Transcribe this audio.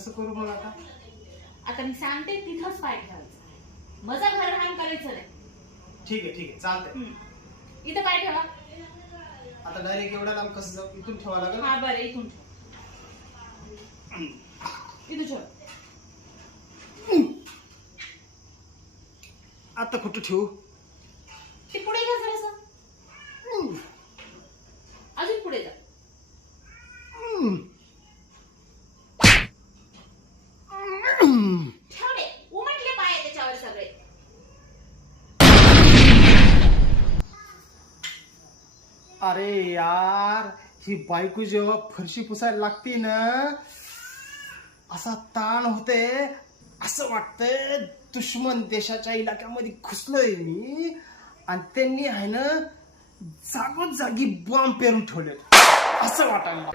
कसं करू मग आता. आता मी सांगते तिथंच पाय ठेवायचा मजा घरहान करायचं नाही. ठीक आहे ठीक आहे चालतंय. इथं पाय ठेवा? आता डायरेक्ट एवढा लांब कसं जाऊ? इथून ठेवा लागेल? हा बरं इथून ठेव. इथं ठेव. आता कुठं ठेवू? ते पुढे घ्या जरासं. अजून पुढे जा. उमटले पाय त्याच्यावर सगळे. अरे यार ही बायको जेव्हा फरशी पुसायला लागते ना असा ताण होते असं वाटतंय दुश्मन देशाच्या इलाक्यामध्ये घुसलोय मी. आणि त्यांनी आहे ना जागोजागी बॉम्ब पेरून ठेवले असं वाटायला